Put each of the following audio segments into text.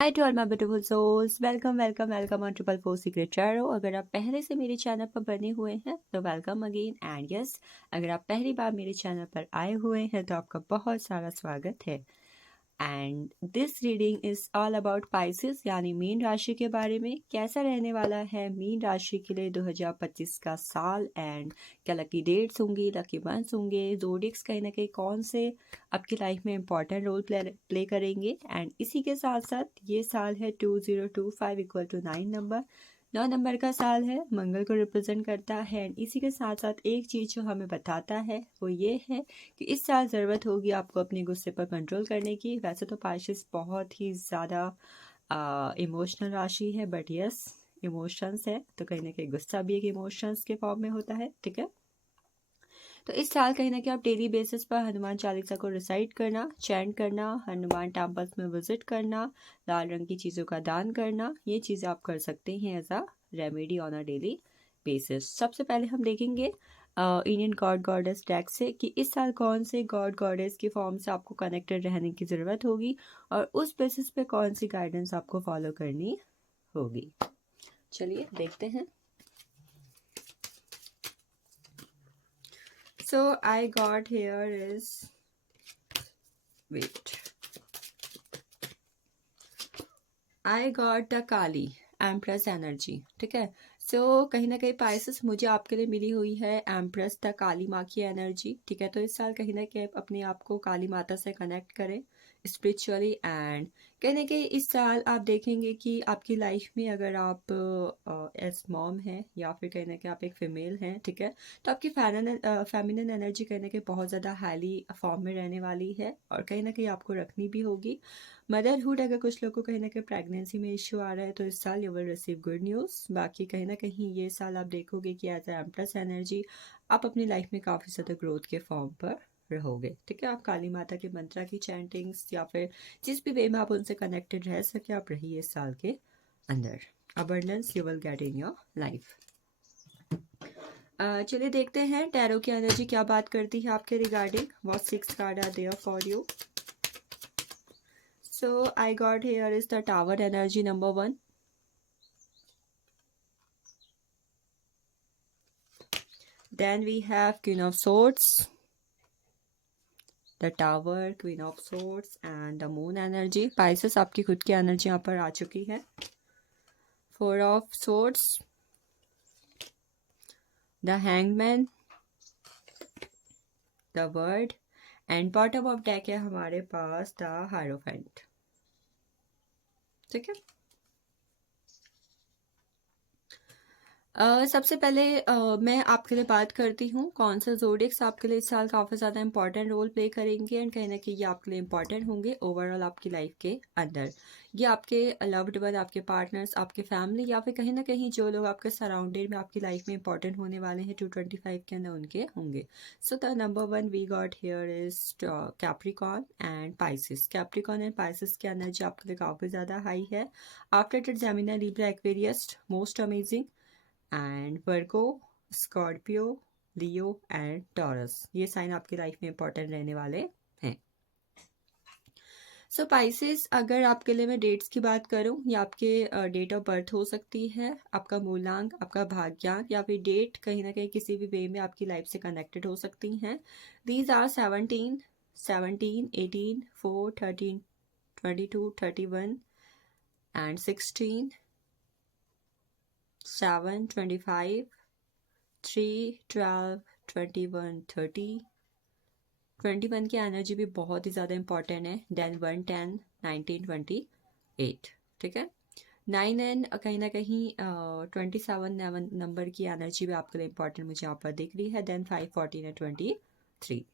Hi to all my beautiful souls, welcome on triple four secret tarot. अगर आप पहले से मेरे चैनल पर बने हुए हैं तो वेलकम अगेन, एंड यस, अगर आप पहली बार मेरे चैनल पर आए हुए हैं तो आपका बहुत सारा स्वागत है। And this reading is all about Pisces, यानी मीन राशि के बारे में। कैसा रहने वाला है मीन राशि के लिए 2025 का साल, एंड क्या लकी डेट्स होंगी, लकी मंथ्स होंगे, ज़ोडिएक्स कहीं ना कहीं कौन से आपकी लाइफ में इंपॉर्टेंट रोल प्ले करेंगे। एंड इसी के साथ साथ ये साल है 2025 इक्वल टू 9 नंबर का साल है, मंगल को रिप्रेजेंट करता है। एंड इसी के साथ साथ एक चीज़ जो हमें बताता है वो ये है कि इस साल ज़रूरत होगी आपको अपने गुस्से पर कंट्रोल करने की। वैसे तो पाइसेस बहुत ही ज़्यादा इमोशनल राशि है, बट यस, इमोशंस है तो कहीं ना कहीं गुस्सा भी एक इमोशंस के फॉर्म में होता है, ठीक है। तो इस साल कहीं ना कहीं आप डेली बेसिस पर हनुमान चालीसा को रिसाइट करना, चैंट करना, हनुमान टेम्पल्स में विजिट करना, लाल रंग की चीज़ों का दान करना, ये चीज़ें आप कर सकते हैं as a remedy on a daily basis. सबसे पहले हम देखेंगे इंडियन गॉड गॉडेस डेक से कि इस साल कौन से गॉड गॉडेस की फॉर्म से आपको कनेक्टेड रहने की ज़रूरत होगी और उस बेसिस पे कौन सी गाइडेंस आपको फॉलो करनी होगी। चलिए देखते हैं। So I got here is, wait, I got the Kali empress energy, ठीक है। सो कहीं ना कहीं पाइसेस मुझे आपके लिए मिली हुई है एम्प्रेस द काली माँ की एनर्जी, ठीक है। तो इस साल कहीं ना कहीं अपने आप को काली माता से कनेक्ट करें स्पिरिचुअली। एंड कहीं ना कहीं इस साल आप देखेंगे कि आपकी लाइफ में अगर आप एज मॉम हैं या फिर कहीं ना कहीं आप एक फीमेल हैं, ठीक है, तो आपकी फेमिनिन एनर्जी कहीं ना कहीं बहुत ज़्यादा हाईली फॉर्म में रहने वाली है और कहीं ना कहीं आपको रखनी भी होगी। मदरहुड, अगर कुछ लोगों को कहीं ना कहीं प्रेगनेंसी में इश्यू आ रहा है तो इस साल you will receive good news. बाकी कहीं ना कहीं ये साल आप देखोगे कि एज ए एम्प्रेस एनर्जी आप अपनी लाइफ में काफ़ी ज़्यादा ग्रोथ के फॉर्म पर रहोगे, ठीक है। आप काली माता के मंत्रा की चैंटिंग्स या फिर जिस भी वे में आप उनसे कनेक्टेड रह सके आप रहिए इस साल के अंदर। Abundance you will get in your life. चलिए देखते हैं टैरो की एनर्जी क्या बात करती है आपके regarding. What 6 card are there for you. So I got here is the tower energy number 1. Then we have Queen of Swords, the tower, Queen of Swords and the moon energy. Pisces आपकी खुद की energy यहाँ पर आ चुकी है। 4 of Swords, the Hangman, the World and bottom of deck है हमारे पास the Hierophant, ठीक है। सबसे पहले मैं आपके लिए बात करती हूँ कौन सा ज़ोडिएक्स आपके लिए इस साल काफ़ी ज़्यादा इंपॉर्टेंट रोल प्ले करेंगे एंड कहीं ना कहीं ये आपके लिए इंपॉर्टेंट होंगे ओवरऑल आपकी लाइफ के अंदर। ये आपके लव्ड वन, आपके पार्टनर्स, आपके फैमिली या फिर कहीं ना कहीं जो लोग आपके सराउंडेड में आपकी लाइफ में इंपॉर्टेंट होने वाले हैं 225 के अंदर उनके होंगे। So the number 1 we got here is Capricorn and Pisces. Capricorn and Pisces की एनर्जी आपके लिए काफ़ी ज़्यादा हाई है। After that Gemini, Libra, Aquarius, most amazing, and Virgo, Scorpio, Leo and Taurus, ये साइन आपकी लाइफ में इंपॉर्टेंट रहने वाले हैं। सो पाइसेस, अगर आपके लिए मैं डेट्स की बात करूं, ये आपके डेट ऑफ बर्थ हो सकती है, आपका मूलांक, आपका भाग्यांक या फिर डेट कहीं ना कहीं किसी भी वे में आपकी लाइफ से कनेक्टेड हो सकती हैं। दीज आर 17, 18, 4, 13, 22, 31 एंड 16, 7, 25, 3, 12, 21, 30, 21 की एनर्जी भी बहुत ही ज़्यादा इंपॉर्टेंट है। देन 1, 10, 19, 28, ठीक है। 9 एंड कहीं ना कहीं 27 नंबर की एनर्जी भी आपके लिए इंपॉर्टेंट मुझे यहाँ पर दिख रही है। Then 5, 14 and 23।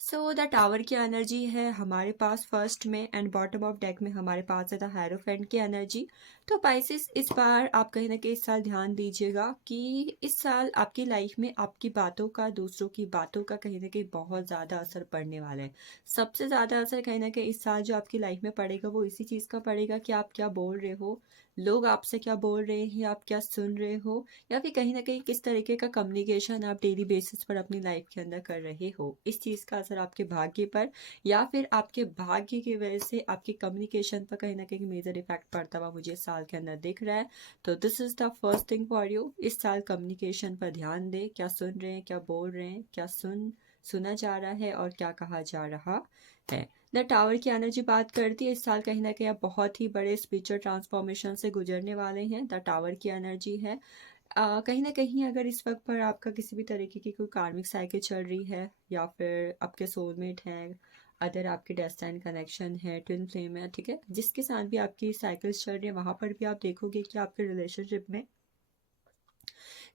So the tower की एनर्जी है हमारे पास फर्स्ट में, एंड बॉटम ऑफ डेक में हमारे पास है द हायरोफेंट की एनर्जी। तो पाइसेस, इस बार आप कहीं ना कहीं इस साल ध्यान दीजिएगा कि इस साल आपकी लाइफ में आपकी बातों का, दूसरों की बातों का कहीं ना कहीं बहुत ज़्यादा असर पड़ने वाला है। सबसे ज़्यादा असर कहीं ना कहीं इस साल जो आपकी लाइफ में पड़ेगा वो इसी चीज़ का पड़ेगा कि आप क्या बोल रहे हो, लोग आपसे क्या बोल रहे हैं, आप क्या सुन रहे हो, या फिर कहीं ना कहीं किस तरीके का कम्युनिकेशन आप डेली बेसिस पर अपनी लाइफ के अंदर कर रहे हो। इस चीज़ का असर आपके भाग्य पर या फिर आपके भाग्य की वजह से आपके कम्युनिकेशन पर कहीं ना कहीं मेजर इफेक्ट पड़ता हुआ मुझे इस साल के अंदर दिख रहा है। तो this is the first thing for you. इस साल कम्युनिकेशन पर ध्यान दें, क्या सुन रहे हैं, क्या बोल रहे हैं, क्या सुना जा रहा है और क्या कहा जा रहा है। द टावर की एनर्जी बात करती है, इस साल कहीं ना कहीं आप बहुत ही बड़े स्पिरिचुअल ट्रांसफॉर्मेशन से गुजरने वाले हैं। द टावर की एनर्जी है कहीं ना कहीं अगर इस वक्त पर आपका किसी भी तरीके की कोई कार्मिक साइकिल चल रही है, या फिर आपके सोलमेट हैं, अदर आपके डेस्टाइन कनेक्शन है, ट्विन फ्लेम है, ठीक है, जिसके साथ भी आपकी साइकिल्स चल रही है, वहां पर भी आप देखोगे कि आपके रिलेशनशिप में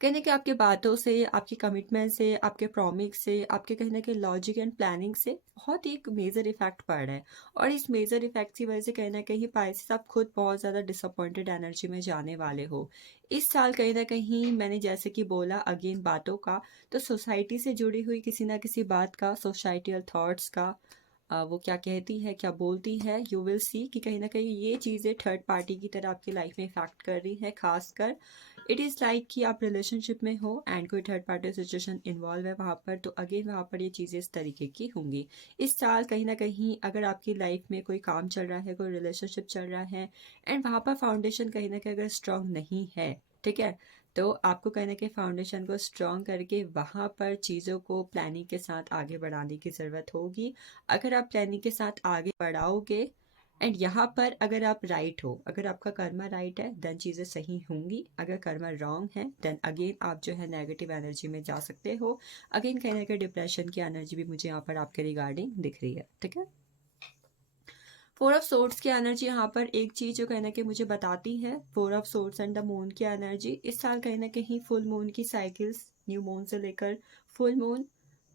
कहीं ना कहीं आपके बातों से, आपकी कमिटमेंट से, आपके प्रॉमिस से, आपके कहीं ना कहीं लॉजिक एंड प्लानिंग से बहुत ही एक मेजर इफेक्ट पड़ रहा है। और इस मेजर इफेक्ट की वजह से कहीं ना कहीं पाइसेस आप खुद बहुत ज़्यादा डिसअपॉइंटेड एनर्जी में जाने वाले हो। इस साल कहीं ना कहीं मैंने जैसे कि बोला अगेन बातों का, तो सोसाइटी से जुड़ी हुई किसी ना किसी बात का, सोसाइटियल थॉट्स का, वो क्या कहती है, क्या बोलती है, यू विल सी कि कहीं ना कहीं ये चीज़ें थर्ड पार्टी की तरह आपकी लाइफ में इफेक्ट कर रही है। खासकर इट इज़ लाइक कि आप रिलेशनशिप में हो एंड कोई थर्ड पार्टी सिचुएशन इन्वॉल्व है वहाँ पर, तो अगेन वहाँ पर ये चीज़ें इस तरीके की होंगी। इस साल कहीं ना कहीं अगर आपकी लाइफ में कोई काम चल रहा है, कोई रिलेशनशिप चल रहा है, एंड वहाँ पर फाउंडेशन कहीं ना कहीं अगर स्ट्रांग नहीं है, ठीक है, तो आपको कहीं ना कहीं फाउंडेशन को स्ट्रांग करके वहाँ पर चीज़ों को प्लानिंग के साथ आगे बढ़ाने की ज़रूरत होगी। अगर आप प्लानिंग के साथ आगे बढ़ाओगे एंड यहाँ पर अगर आप राइट हो, अगर आपका कर्मा राइट है देन चीज़ें सही होंगी। अगर कर्मा रॉन्ग है देन अगेन आप जो है नेगेटिव एनर्जी में जा सकते हो। अगेन कहीं ना कहीं डिप्रेशन की एनर्जी भी मुझे यहाँ पर आपके रिगार्डिंग दिख रही है, ठीक है। 4 ऑफ सोर्ड्स की एनर्जी यहाँ पर एक चीज़ जो कहीं ना कहीं मुझे बताती है, 4 of swords and the moon की एनर्जी इस साल कहीं ना कहीं फुल मून की साइकिल्स, न्यू मून से लेकर फुल मून,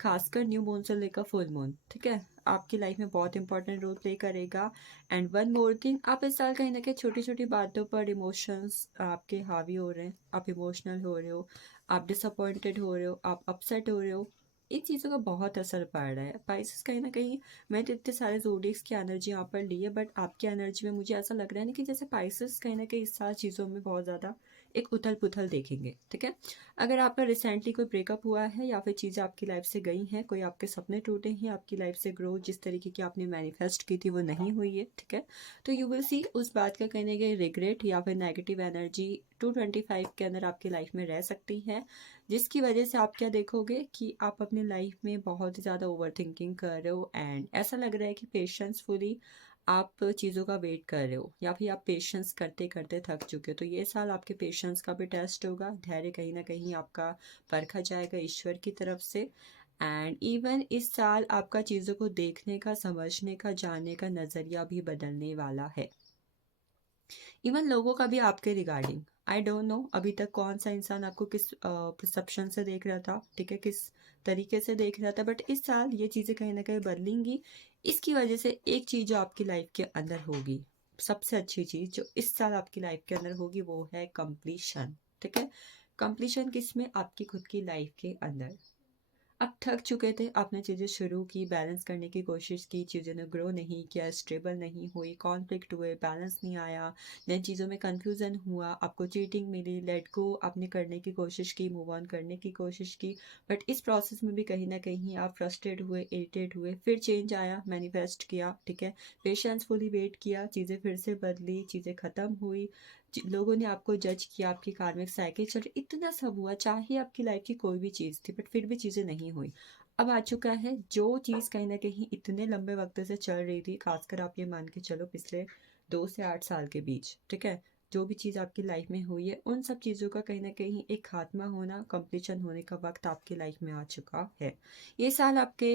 खासकर न्यू मून से लेकर फुल मून, ठीक है, आपकी लाइफ में बहुत इंपॉर्टेंट रोल प्ले करेगा। एंड वन मोर थिंग, आप इस साल कहीं ना कहीं छोटी छोटी बातों पर इमोशंस आपके हावी हो रहे हैं, आप इमोशनल हो रहे हो, आप डिसअपॉइंटेड हो रहे हो, आप अपसेट हो रहे हो, इन चीज़ों का बहुत असर पड़ रहा है। पाइसेस कहीं ना कहीं, मैंने तो इतने सारे जोडिक्स की एनर्जी यहाँ पर ली है, बट आपकी एनर्जी में मुझे ऐसा लग रहा है ना कि जैसे पाइसेस कहीं ना कहीं इस साल चीज़ों में बहुत ज़्यादा एक उथल पुथल देखेंगे, ठीक है। अगर आपका रिसेंटली कोई ब्रेकअप हुआ है या फिर चीज़ें आपकी लाइफ से गई हैं, कोई आपके सपने टूटे हैं, आपकी लाइफ से ग्रोथ जिस तरीके की आपने मैनिफेस्ट की थी वो नहीं हुई है, ठीक है, तो यू विल सी उस बात का कहीं ना कहीं रिग्रेट या फिर नेगेटिव एनर्जी 225 के अंदर आपकी लाइफ में रह सकती है, जिसकी वजह से आप क्या देखोगे कि आप अपनी लाइफ में बहुत ही ज़्यादा ओवर थिंकिंग कर रहे हो एंड ऐसा लग रहा है कि पेशेंसफुली आप चीज़ों का वेट कर रहे हो या फिर आप पेशेंस करते करते थक चुके हो। तो ये साल आपके पेशेंस का भी टेस्ट होगा, धैर्य कहीं ना कहीं आपका परखा जाएगा ईश्वर की तरफ से। एंड इवन इस साल आपका चीज़ों को देखने का, समझने का, जानने का नज़रिया भी बदलने वाला है। इवन लोगों का भी आपके रिगार्डिंग, आई डोंट नो अभी तक कौन सा इंसान आपको किस परसेप्शन से देख रहा था, ठीक है, किस तरीके से देख रहा था, बट इस साल ये चीज़ें कहीं ना कहीं बदलेंगी। इसकी वजह से एक चीज़ जो आपकी लाइफ के अंदर होगी, सबसे अच्छी चीज़ जो इस साल आपकी लाइफ के अंदर होगी वो है कंप्लीशन, ठीक है। कंप्लीशन किस में? आपकी खुद की लाइफ के अंदर। आप थक चुके थे, आपने चीज़ें शुरू की, बैलेंस करने की कोशिश की, चीज़ों ने ग्रो नहीं किया, स्टेबल नहीं हुई, कॉन्फ्लिक्ट हुए, बैलेंस नहीं आया, देन चीज़ों में कंफ्यूजन हुआ, आपको चीटिंग मिली, लेट गो आपने करने की कोशिश की, मूव ऑन करने की कोशिश की, बट इस प्रोसेस में भी कहीं ना कहीं आप फ्रस्ट्रेट हुए, इरिटेट हुए, फिर चेंज आया, मैनिफेस्ट किया, ठीक है, पेशेंसफुली वेट किया, चीज़ें फिर से बदली, चीज़ें ख़त्म हुई, लोगों ने आपको जज किया, आपकी कार्मिक साइकिल चल रही, इतना सब हुआ, चाहे आपकी लाइफ की कोई भी चीज़ थी बट फिर भी चीज़ें नहीं हुई। अब आ चुका है जो चीज़ कहीं ना कहीं इतने लंबे वक्त से चल रही थी, खासकर आप ये मान के चलो पिछले 2 से 8 साल के बीच, ठीक है, जो भी चीज़ आपकी लाइफ में हुई है उन सब चीज़ों का कहीं ना कहीं एक खात्मा होना, कंप्लीशन होने का वक्त आपकी लाइफ में आ चुका है। ये साल आपके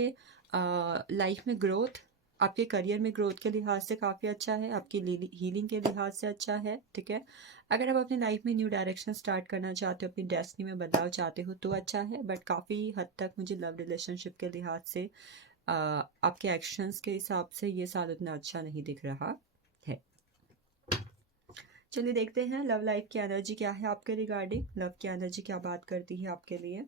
लाइफ में ग्रोथ, आपके करियर में ग्रोथ के लिहाज से काफ़ी अच्छा है, आपकी हीलिंग के लिहाज से अच्छा है, ठीक है। अगर आप अपनी लाइफ में न्यू डायरेक्शन स्टार्ट करना चाहते हो, अपनी डेस्टिनी में बदलाव चाहते हो तो अच्छा है, बट काफ़ी हद तक मुझे लव रिलेशनशिप के लिहाज से आपके एक्शंस के हिसाब से ये साल उतना अच्छा नहीं दिख रहा है। चलिए देखते हैं लव लाइफ की एनर्जी क्या है आपके रिगार्डिंग, लव की एनर्जी क्या बात करती है आपके लिए।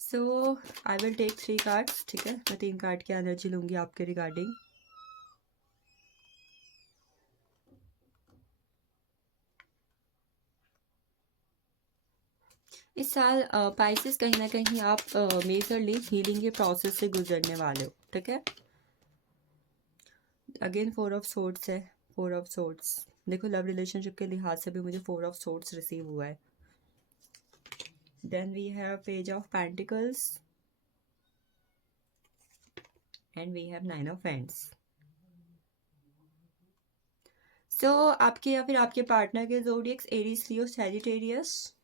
सो आई विल टेक 3 कार्ड्स, ठीक है। मैं 3 कार्ड की एनर्जी लूंगी आपके रिगार्डिंग। इस साल पाइसेस कहीं ना कहीं आप मेजरली हीलिंग के प्रोसेस से गुजरने वाले हो, ठीक है। अगेन 4 ऑफ सोर्ड्स है, 4 ऑफ सोर्ड्स। देखो लव रिलेशनशिप के लिहाज से भी मुझे 4 ऑफ सोर्ड्स रिसीव हुआ है। Then we have page of pentacles and we have 9 of hands. So आपके या फिर आपके पार्टनर के zodiacs Aries, Leo, Sagittarius,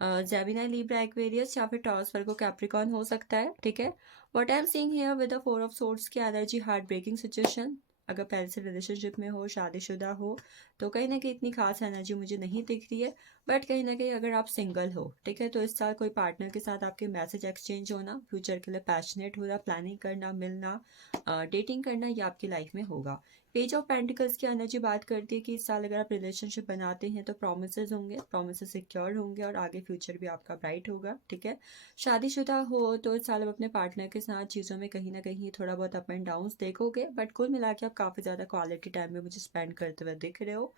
Gemini, Libra, Aquarius या फिर टॉरस, वर्गो, कैप्रिकॉर्न हो सकता है, ठीक है। What I am seeing here with the 4 of swords की एनर्जी, हार्ट ब्रेकिंग सिचुएशन। अगर पहले से रिलेशनशिप में हो, शादीशुदा हो, तो कहीं ना कहीं इतनी खास एनर्जी मुझे नहीं दिख रही है। बट कहीं ना कहीं अगर आप सिंगल हो, ठीक है, तो इस साल कोई पार्टनर के साथ आपके मैसेज एक्सचेंज होना, फ्यूचर के लिए पैशनेट होना, प्लानिंग करना, मिलना, डेटिंग करना, ये आपकी लाइफ में होगा। पेज ऑफ पेंटिकल्स की एनर्जी बात करती है कि इस साल अगर आप रिलेशनशिप बनाते हैं तो प्रोमिसेस होंगे, प्रोमिसेस सिक्योर होंगे और आगे फ्यूचर भी आपका ब्राइट होगा, ठीक है। शादीशुदा हो तो इस साल आप अपने पार्टनर के साथ चीज़ों में कहीं ना कहीं थोड़ा बहुत अप एंड डाउन्स देखोगे, बट कुल मिला के आप काफ़ी ज़्यादा क्वालिटी टाइम में मुझे स्पेंड करते हुए दिख रहे हो।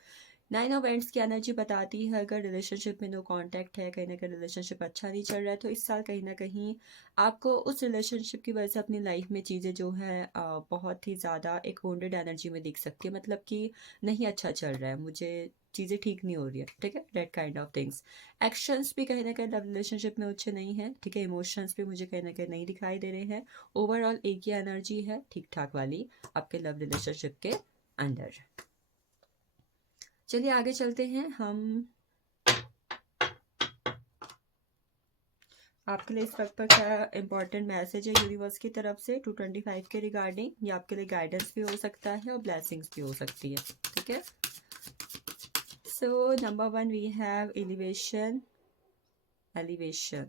9 ऑफ एंड्स की एनर्जी बताती है अगर रिलेशनशिप में नो कांटेक्ट है, कहीं ना कहीं रिलेशनशिप अच्छा नहीं चल रहा है, तो इस साल कहीं ना कहीं आपको उस रिलेशनशिप की वजह से अपनी लाइफ में चीज़ें जो है बहुत ही ज़्यादा एक वोंडेड एनर्जी में दिख सकती है, मतलब कि नहीं अच्छा चल रहा है, मुझे चीज़ें ठीक नहीं हो रही है, ठीक है, that kind of things. Actions भी कहीं ना कहीं लव रिलेशनशिप में अच्छे नहीं है, ठीक है। इमोशंस भी मुझे कहीं ना कहीं नहीं दिखाई दे रहे हैं। ओवरऑल एक ही एनर्जी है ठीक ठाक वाली आपके लव रिलेशनशिप के अंदर। चलिए आगे चलते हैं हम। आपके लिए इस वक्त पर क्या इंपॉर्टेंट मैसेज है यूनिवर्स की तरफ से 225 के रिगार्डिंग, ये आपके लिए गाइडेंस भी हो सकता है और ब्लेसिंग्स भी हो सकती है, ठीक है। So number 1 we have elevation, elevation,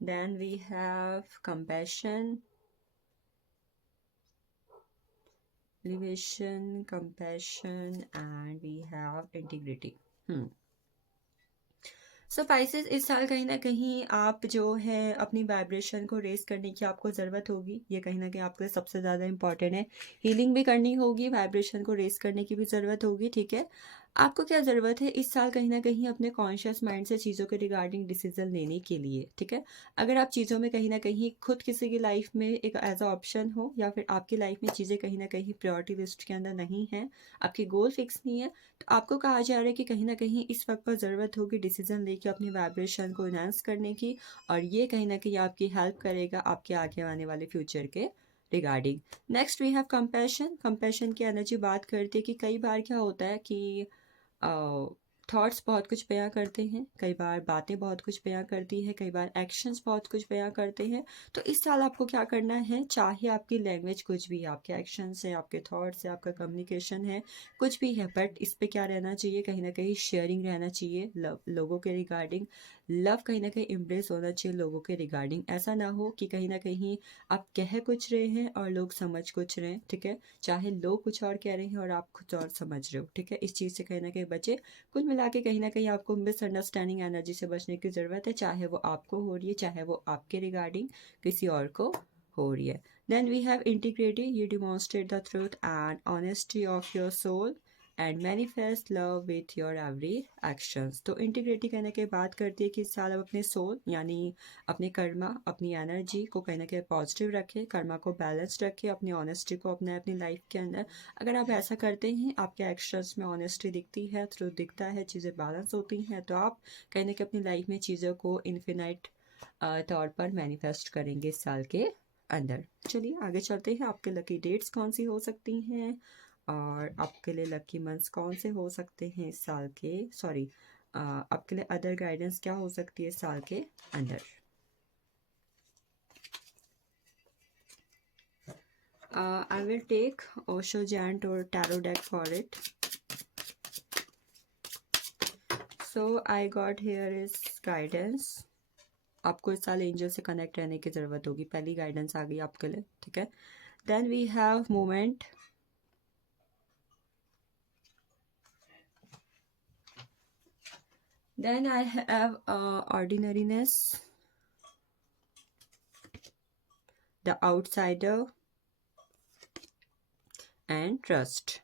then we have compassion, elevation, compassion, and we have integrity. So Pisces इस साल कहीं ना कहीं आप जो है अपनी वाइब्रेशन को रेस करने की आपको ज़रूरत होगी, ये कहीं ना कहीं आपके लिए सबसे ज़्यादा इंपॉर्टेंट है। हीलिंग भी करनी होगी, वाइब्रेशन को रेस करने की भी ज़रूरत होगी, ठीक है। आपको क्या ज़रूरत है इस साल कहीं ना कहीं अपने कॉन्शियस माइंड से चीज़ों के रिगार्डिंग डिसीजन लेने के लिए, ठीक है। अगर आप चीज़ों में कहीं ना कहीं खुद किसी की लाइफ में एक एज अ ऑप्शन हो, या फिर आपकी लाइफ में चीज़ें कहीं ना कहीं प्रायोरिटी लिस्ट के अंदर नहीं है, आपकी गोल फिक्स नहीं है, तो आपको कहा जा रहा है कि कहीं ना कहीं इस वक्त पर ज़रूरत होगी डिसीजन लेके अपनी वाइब्रेशन को इनहांस करने की, और ये कहीं ना कहीं आपकी हेल्प करेगा आपके आगे आने वाले फ्यूचर के regarding. Next we have compassion, compassion की एनर्जी बात करती है कि कई बार क्या होता है कि थॉट्स बहुत कुछ बयां करते हैं, कई बार बातें बहुत कुछ बयां करती है, कई बार एक्शंस बहुत कुछ बयां करते हैं। तो इस साल आपको क्या करना है, चाहे आपकी लैंग्वेज कुछ भी है, आपके एक्शंस है, आपके थॉट्स है, आपका कम्युनिकेशन है, कुछ भी है, बट इस पे क्या रहना चाहिए, कहीं ना कहीं शेयरिंग रहना चाहिए लोगों के रिगार्डिंग। लव कहीं ना कहीं इम्प्रेस होना चाहिए लोगों के रिगार्डिंग। ऐसा ना हो कि कहीं ना कहीं आप कह कुछ रहे हैं और लोग समझ कुछ रहे हैं, ठीक है। चाहे लोग कुछ और कह रहे हैं और आप कुछ और समझ रहे हो, ठीक है। इस चीज़ से कहीं ना कहीं बचे। कुल मिला के कहीं ना कहीं आपको मिसअंडरस्टैंडिंग एनर्जी से बचने की ज़रूरत है, चाहे वो आपको हो रही है, चाहे वो आपके रिगार्डिंग किसी और को हो रही है। Then we have integrity, you demonstrate the truth and honesty of your soul and manifest love with your every actions. तो इंटीग्रिटी कहने के बात करती है कि इस साल आप अपने सोल यानी अपने कर्मा, अपनी एनर्जी को कहीं ना कहीं पॉजिटिव रखें, कर्मा को बैलेंस्ड रखें, अपनी ऑनेस्टी को अपने अपनी लाइफ के अंदर। अगर आप ऐसा करते हैं, आपके एक्शंस में ऑनेस्टी दिखती है, ट्रूथ दिखता है, चीज़ें बैलेंस होती हैं, तो आप कहीं ना कहीं अपनी लाइफ में चीज़ों को इन्फिनाइट तौर पर मैनिफेस्ट करेंगे इस साल के अंदर। चलिए आगे चलते हैं, आपके लकी डेट्स कौन सी हो सकती हैं। और आपके लिए लकी मंथ्स कौन से हो सकते हैं इस साल के, सॉरी आपके लिए अदर गाइडेंस क्या हो सकती है इस साल के अंदर। I will take Osho Jant or Tarot deck for it. So I got here is guidance. आपको इस साल एंजल से कनेक्ट रहने की ज़रूरत होगी, पहली गाइडेंस आ गई आपके लिए, ठीक है। Then we have moment, then I have ordinariness, the outsider and trust.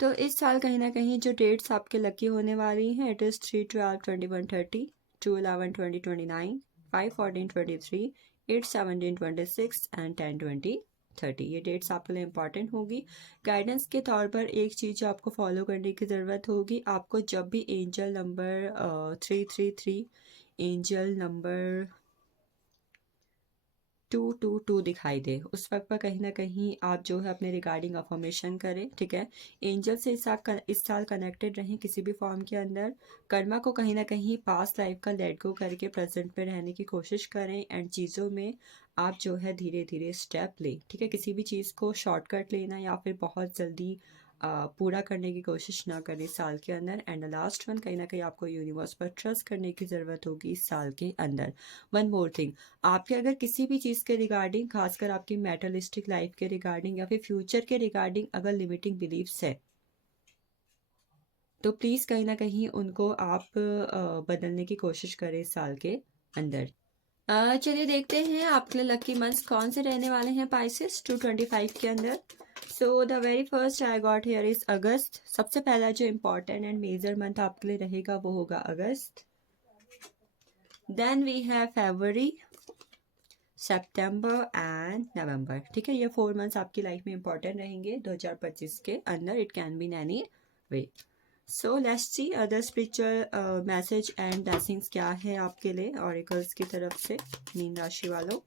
तो इस साल कहीं ना कहीं जो डेट्स आपके लकी होने वाली हैं, इट इज़ 3/12/2130, 2/11/2029, 5/14/23, 8/17/26 एंड 10/20/30। ये डेट्स आपके लिए इंपॉर्टेंट होगी। गाइडेंस के तौर पर एक चीज़ जो आपको फॉलो करने की ज़रूरत होगी, आपको जब भी एंजल नंबर 333, एंजल नंबर 222 दिखाई दे, उस वक्त पर कहीं ना कहीं आप जो है अपने रिगार्डिंग अफर्मेशन करें, ठीक है। एंजल से इस साल कनेक्टेड रहें किसी भी फॉर्म के अंदर। कर्मा को कहीं ना कहीं पास्ट लाइफ का लेट गो करके प्रेजेंट में रहने की कोशिश करें, एंड चीज़ों में आप जो है धीरे धीरे स्टेप लें, ठीक है। किसी भी चीज़ को शॉर्टकट लेना या फिर बहुत जल्दी पूरा करने की कोशिश ना करें इस साल के अंदर। एंड लास्ट वन, कहीं ना कहीं आपको यूनिवर्स पर ट्रस्ट करने की ज़रूरत होगी इस साल के अंदर। वन मोर थिंग, आपके अगर किसी भी चीज़ के रिगार्डिंग, खासकर आपकी मेटलिस्टिक लाइफ के रिगार्डिंग या फिर फ्यूचर के रिगार्डिंग अगर लिमिटिंग बिलीफ्स है, तो प्लीज़ कहीं ना कहीं उनको आप बदलने की कोशिश करें इस साल के अंदर। चलिए देखते हैं आपके लिए लकी मंथ्स कौन से रहने वाले हैं पाइसेस 225 के अंदर। So the very first I got here is August. सबसे पहला जो इम्पोर्टेंट एंड मेजर मंथ आपके लिए रहेगा वो होगा अगस्त। Then we have February, September and November, ठीक है। ये 4 मंथ्स आपकी लाइफ में इंपॉर्टेंट रहेंगे 2025 के अंदर। It can be in any way. So let's see other spiritual message and blessings क्या है आपके लिए ऑरेकल्स की तरफ से मीन राशि वालों।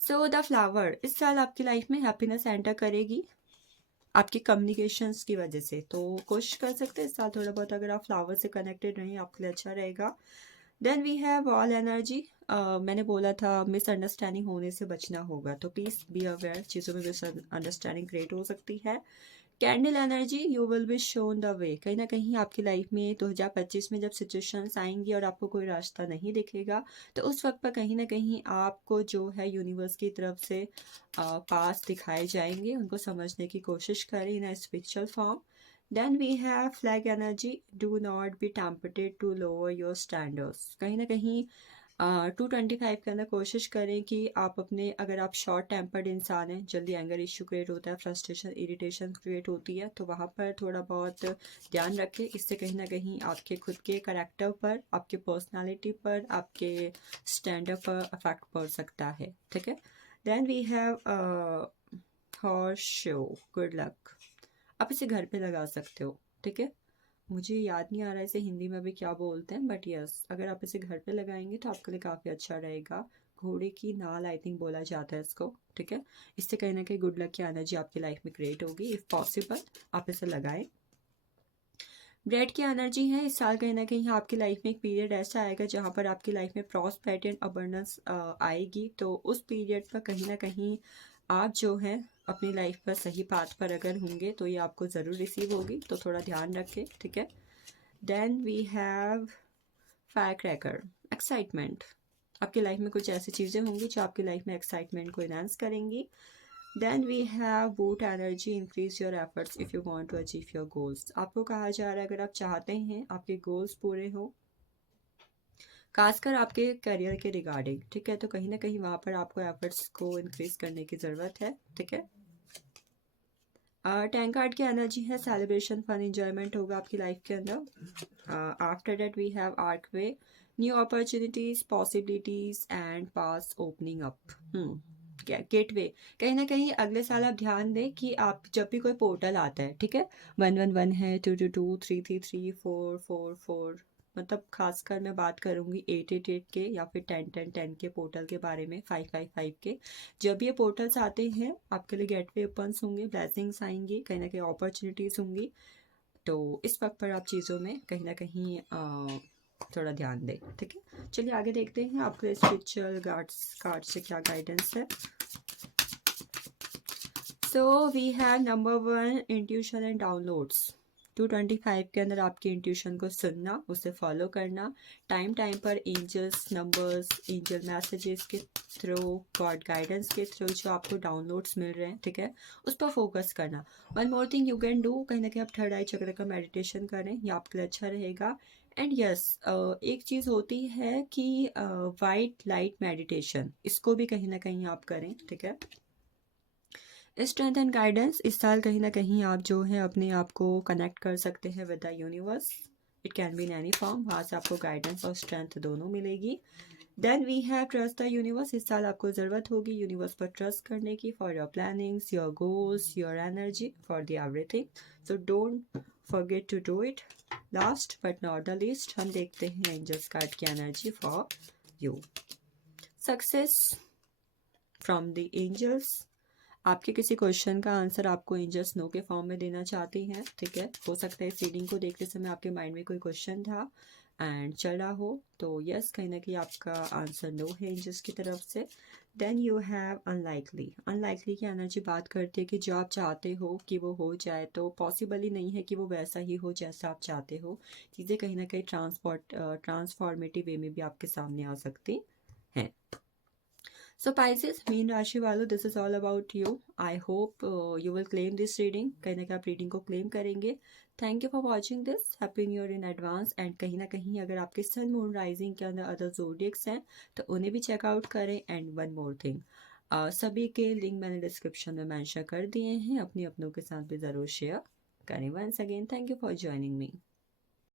सो द फ्लावर, इस साल आपकी लाइफ में हैप्पीनेस एंटर करेगी आपकी कम्युनिकेशंस की वजह से, तो कोशिश कर सकते हैं इस साल थोड़ा बहुत अगर आप फ्लावर से कनेक्टेड रहें आपके लिए अच्छा रहेगा। Then we have all energy. मैंने बोला था मिसअंडरस्टैंडिंग होने से बचना होगा, तो प्लीज़ बी अवेयर, चीज़ों में मिसअंडरस्टैंडिंग क्रिएट हो सकती है। Candle energy, you will be shown the way. कहीं ना कहीं आपकी लाइफ में 2025 में जब सिचुएशंस आएंगी और आपको कोई रास्ता नहीं दिखेगा, तो उस वक्त पर कहीं ना कहीं आपको जो है यूनिवर्स की तरफ से पास दिखाए जाएंगे, उनको समझने की कोशिश करें in spiritual form. Then we have flag energy, do not be tempted to lower your standards. कहीं ना कहीं 225 के अंदर कोशिश करें कि आप अपने, अगर आप शॉर्ट टेम्पर्ड इंसान हैं, जल्दी एंगर इश्यू क्रिएट होता है, फ्रस्ट्रेशन इरिटेशन क्रिएट होती है, तो वहाँ पर थोड़ा बहुत ध्यान रखें। इससे कहीं ना कहीं आपके खुद के करैक्टर पर, आपके पर्सनालिटी पर, आपके स्टैंडर्ड पर अफेक्ट पड़ सकता है, ठीक है। Then we have horseshoe, good luck. आप इसे घर पे लगा सकते हो, ठीक है। मुझे याद नहीं आ रहा है इसे हिंदी में भी क्या बोलते हैं, बट यस, अगर आप इसे घर पे लगाएंगे तो आपके लिए काफ़ी अच्छा रहेगा। घोड़े की नाल आई थिंक बोला जाता है इसको, ठीक है। इससे कहीं ना कहीं गुड लक की एनर्जी आपकी लाइफ में क्रिएट होगी। इफ़ पॉसिबल आप इसे लगाएं। ब्रेड की एनर्जी है, इस साल कहीं ना कहीं आपकी लाइफ में एक पीरियड ऐसा आएगा जहाँ पर आपकी लाइफ में प्रॉस्पेरिटी एंड अबंडेंस आएगी, तो उस पीरियड पर कहीं ना कहीं आप जो है अपनी लाइफ पर सही पाथ पर अगर होंगे तो ये आपको ज़रूर रिसीव होगी, तो थोड़ा ध्यान रखें, ठीक है। Then we have firecracker, excitement. आपकी लाइफ में कुछ ऐसी चीज़ें होंगी जो आपकी लाइफ में एक्साइटमेंट को इनहांस करेंगी। Then we have boot energy, increase your efforts if you want to achieve your goals. आपको कहा जा रहा है अगर आप चाहते हैं आपके गोल्स पूरे हो, खासकर आपके करियर के रिगार्डिंग, ठीक है, तो कहीं ना कहीं वहाँ पर आपको एफर्ट्स को इंक्रीज करने की ज़रूरत है, ठीक है। टैंक कार्ड की एनर्जी है, सेलिब्रेशन फन इंजॉयमेंट होगा आपकी लाइफ के अंदर। After that we have archway, new opportunities, possibilities and pass opening up. Gateway, कहीं ना कहीं अगले साल आप ध्यान दें कि आप जब भी कोई पोर्टल आता है, ठीक है, 111 है, 222, 333, 444, मतलब खासकर मैं बात करूँगी 888 के या फिर 10-10-10 के पोर्टल के बारे में, 555 के। जब ये पोर्टल्स आते हैं आपके लिए गेटवे ओपन्स होंगे, ब्लेसिंग्स आएंगी, कहीं ना कहीं अपॉर्चुनिटीज़ होंगी। तो इस वक्त पर आप चीज़ों में कहीं ना कहीं थोड़ा ध्यान दें, ठीक है। चलिए आगे देखते हैं आपके स्पिरिचुअल कार्ड से क्या गाइडेंस है। So we have number 1 intuition and downloads. 225 के अंदर आपकी इंट्यूशन को सुनना, उसे फॉलो करना, टाइम टाइम पर एंजल्स नंबर्स, एंजल मैसेजेस के थ्रू, गॉड गाइडेंस के थ्रू जो आपको डाउनलोड्स मिल रहे हैं, ठीक है, उस पर फोकस करना। One more thing you can do, कहीं ना कहीं आप थर्ड आई चक्र का मेडिटेशन करें, ये आपके लिए अच्छा रहेगा। एंड यस, एक चीज़ होती है कि वाइट लाइट मेडिटेशन, इसको भी कहीं ना कहीं आप करें, ठीक है। स्ट्रेंथ एंड गाइडेंस, इस साल कहीं ना कहीं आप जो है अपने आप को कनेक्ट कर सकते हैं with the universe. It can be in any form, वहाँ से आपको गाइडेंस और स्ट्रेंथ दोनों मिलेगी। Then we have trust the universe, इस साल आपको ज़रूरत होगी यूनिवर्स पर ट्रस्ट करने की, for your plannings, your goals, your energy, for the everything. So don't forget to do it. Last but not the least, हम देखते हैं एंजल्स कार्ड की energy for you. Success from the angels, आपके किसी question का answer आपको angels no के form में देना चाहती हैं, ठीक है। हो सकता है इस रीडिंग को देखते समय आपके माइंड में कोई क्वेश्चन था एंड चल रहा हो, तो यस, कहीं ना कहीं आपका आंसर नो है एंजल्स की तरफ से। Then you have unlikely. Unlikely की एनर्जी बात करती है कि जो आप चाहते हो कि वो हो जाए, तो पॉसिबल ही नहीं है कि वो वैसा ही हो जैसा आप चाहते हो। चीज़ें कहीं ना कहीं ट्रांसफॉर्मेटिव वे में भी आपके सामने आ सकती हैं। So Pisces, मीन राशि वालों, this is all about you. I hope you will claim this reading, कहीं ना कहीं आप रीडिंग को क्लेम करेंगे। Thank you for watching this, happy new year in advance. And कहीं ना कहीं अगर आपके सन मून राइजिंग के अंदर अदर जोडियक्स हैं तो उन्हें भी चेकआउट करें। एंड वन मोर थिंग, सभी के लिंक मैंने डिस्क्रिप्शन में मेंशन कर दिए हैं, अपनी अपनों के साथ भी ज़रूर शेयर करें। Once again thank you for joining me.